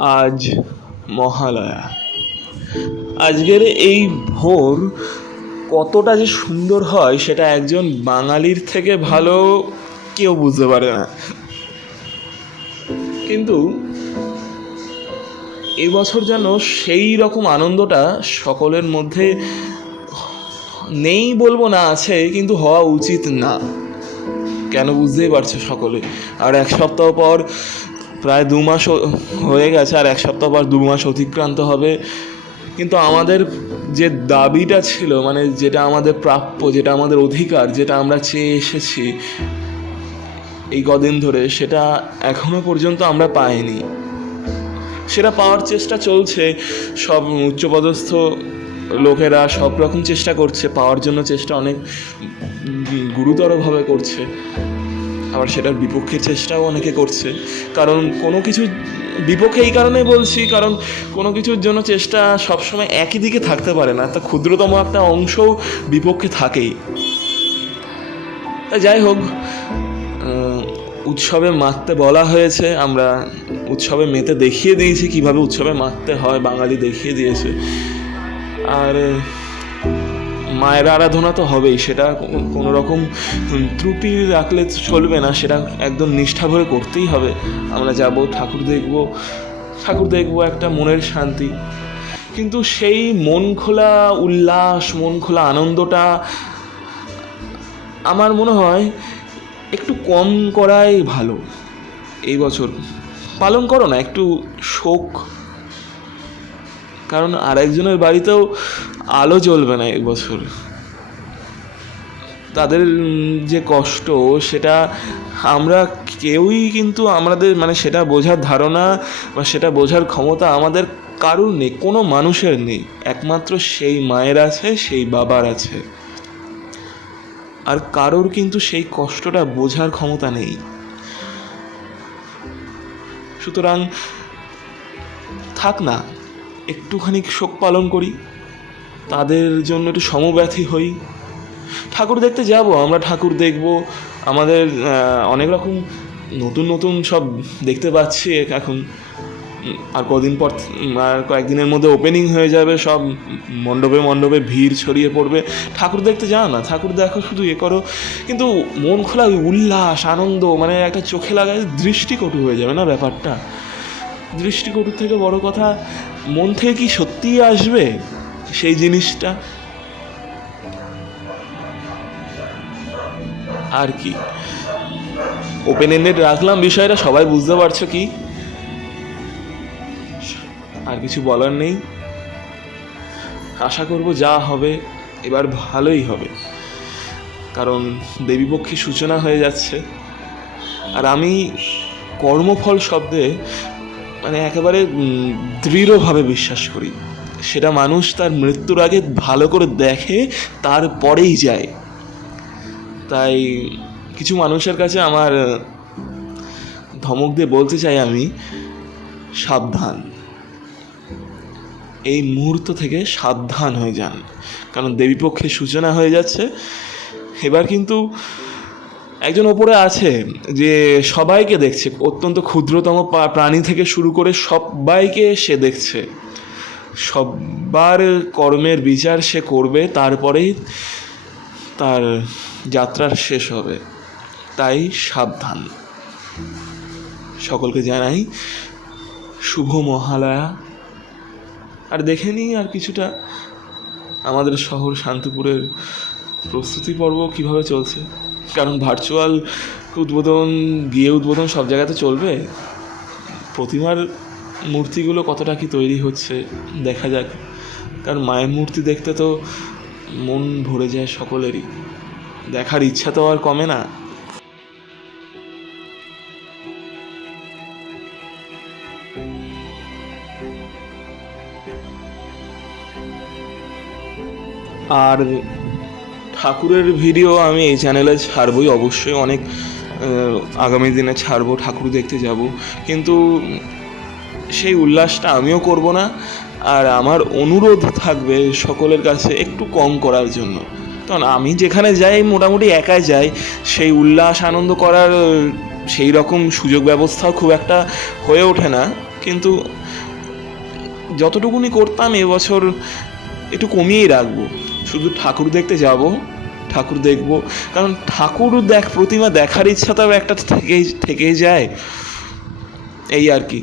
আজ মহালয়া। আজকের এই ভোর কতটা যে সুন্দর হয় সেটা একজন বাঙালির থেকে ভালো কেউ বুঝতে পারে না। কিন্তু এবছর যেন সেই রকম আনন্দটা সকলের মধ্যে নেই বলবো না, আছে, কিন্তু হওয়া উচিত না। কেন বুঝতেই পারছে সকলে। আর এক সপ্তাহ পর প্রায় 2 মাস হয়ে গেছে, আর এক সপ্তাহ পর 2 মাস অতিক্রান্ত হবে। কিন্তু আমাদের যে দাবিটা ছিল, মানে যেটা আমাদের প্রাপ্য, যেটা আমাদের অধিকার, যেটা আমরা চেয়ে এসেছি এই কদিন ধরে, সেটা এখনো পর্যন্ত আমরা পাইনি। সেটা পাওয়ার চেষ্টা চলছে, সব উচ্চপদস্থ লোকেরা সব রকম চেষ্টা করছে, পাওয়ার জন্য চেষ্টা অনেক গুরুতরভাবে করছে। আবার সেটার বিপক্ষে চেষ্টাও অনেকে করছে। কারণ কোনো কিছু বিপক্ষে এই কারণে বলছি, কারণ কোনো কিছুর জন্য চেষ্টা সবসময় একই দিকে থাকতে পারে না, তা ক্ষুদ্রতম একটা অংশও বিপক্ষে থাকেই। তা যাই হোক, উৎসবে মাততে বলা হয়েছে, আমরা উৎসবে মেতে দেখিয়ে দিয়েছি কিভাবে উৎসবে মাততে হয়, বাঙালি দেখিয়ে দিয়েছে। আর মায়ের আরাধনা তো হবেই, সেটা কোনো রকম ত্রুটি রাখলে চলবে না, সেটা একদম নিষ্ঠা ভরে করতেই হবে। আমরা যাব, ঠাকুর দেখব, একটা মনের শান্তি। কিন্তু সেই মন খোলা উল্লাস, মন খোলা আনন্দটা আমার মনে হয় একটু কম করাই ভালো। এই বছর পালন করো না, একটু শোক। কারণ আরেকজনের বাড়িতেও আলো জ্বলবে না এই বছর। তাদের যে কষ্ট, সেটা আমরা কেউই কিন্তু আমাদের মানে সেটা বোঝার ধারণা বা সেটা বোঝার ক্ষমতা আমাদের কারুর নেই, কোনো মানুষের নেই। একমাত্র সেই মায়ের আছে, সেই বাবার আছে। আর কারোর কিন্তু সেই কষ্টটা বোঝার ক্ষমতা নেই। সুতরাং থাক না, একটুখানি শোক পালন করি, তাদের জন্য একটু সমব্যথী হই। ঠাকুর দেখতে যাব, আমরা ঠাকুর দেখব। আমাদের অনেক রকম নতুন নতুন সব দেখতে পাচ্ছি এখন। আর কদিন পর, আর কয়েকদিনের মধ্যে ওপেনিং হয়ে যাবে, সব মণ্ডপে মণ্ডপে ভিড় ছড়িয়ে পড়বে। ঠাকুর দেখতে যাও না, ঠাকুর দেখো, শুধু করো, কিন্তু মন খোলা উল্লাস আনন্দ, মানে একটা চোখে লাগায় দৃষ্টিকটু হয়ে যাবে না ব্যাপারটা। দৃষ্টিকটুর থেকে বড় কথা, মন থেকে কি সত্যিই আসবে সেই জিনিসটা? আর কি, ওপেন এন্ডেড রাখলাম বিষয়টা, সবাই বুঝতে পারছো কি? আর কিছু বলার নেই। আশা করব যা হবে এবার ভালোই হবে, কারণ দেবীপক্ষী সূচনা হয়ে যাচ্ছে। আর আমি কর্মফল শব্দে মানে একেবারে দৃঢ়ভাবে বিশ্বাস করি। সেটা মানুষ তার মৃত্যুর আগে ভালো করে দেখে, তারপরেই যায়। তাই কিছু মানুষের কাছে আমার ধমক দিয়ে বলতে চাই আমি, সাবধান, এই মুহূর্ত থেকে সাবধান হয়ে যান। কারণ দেবীপক্ষের সূচনা হয়ে যাচ্ছে। এবার কিন্তু একজন ওপরে আছে যে সবাইকে দেখছে, অত্যন্ত ক্ষুদ্রতম প্রাণী থেকে শুরু করে সবাইকে সে দেখছে। সবার কর্মের বিচার সে করবে, তারপরেই তার যাত্রার শেষ হবে। তাই সাবধান। সকলকে জানাই শুভ মহালয়া। আর দেখে নিই আর কিছুটা আমাদের শহর শান্তিপুরের প্রস্তুতি পর্ব কীভাবে চলছে। কারণ ভার্চুয়াল উদ্বোধন সব জায়গাতে চলবে। প্রতিমার মূর্তিগুলো কতটা কি তৈরি হচ্ছে দেখা যাক। কারণ মায়ের মূর্তি দেখতে তো মন ভরে যায় সকলেরই, দেখার ইচ্ছা তো আর কমে না। আর ঠাকুরের ভিডিও আমি এই চ্যানেলে ছাড়বই, অবশ্যই অনেক আগামী দিনে ছাড়বো, ঠাকুর দেখতে যাব। কিন্তু সেই উল্লাসটা আমিও করব না। আর আমার অনুরোধ থাকবে সকলের কাছে একটু কম করার জন্য। কারণ আমি যেখানে যাই মোটামুটি একাই যাই, সেই উল্লাস আনন্দ করার সেই রকম সুযোগ ব্যবস্থাও খুব একটা হয়ে ওঠে না। কিন্তু যতটুকুনি করতাম এবছর একটু কমিয়েই রাখবো। শুধু ঠাকুর দেখতে যাব, ঠাকুর দেখব, কারণ প্রতিমা দেখার ইচ্ছা তো একটা থেকেই যায়, এই আর কি।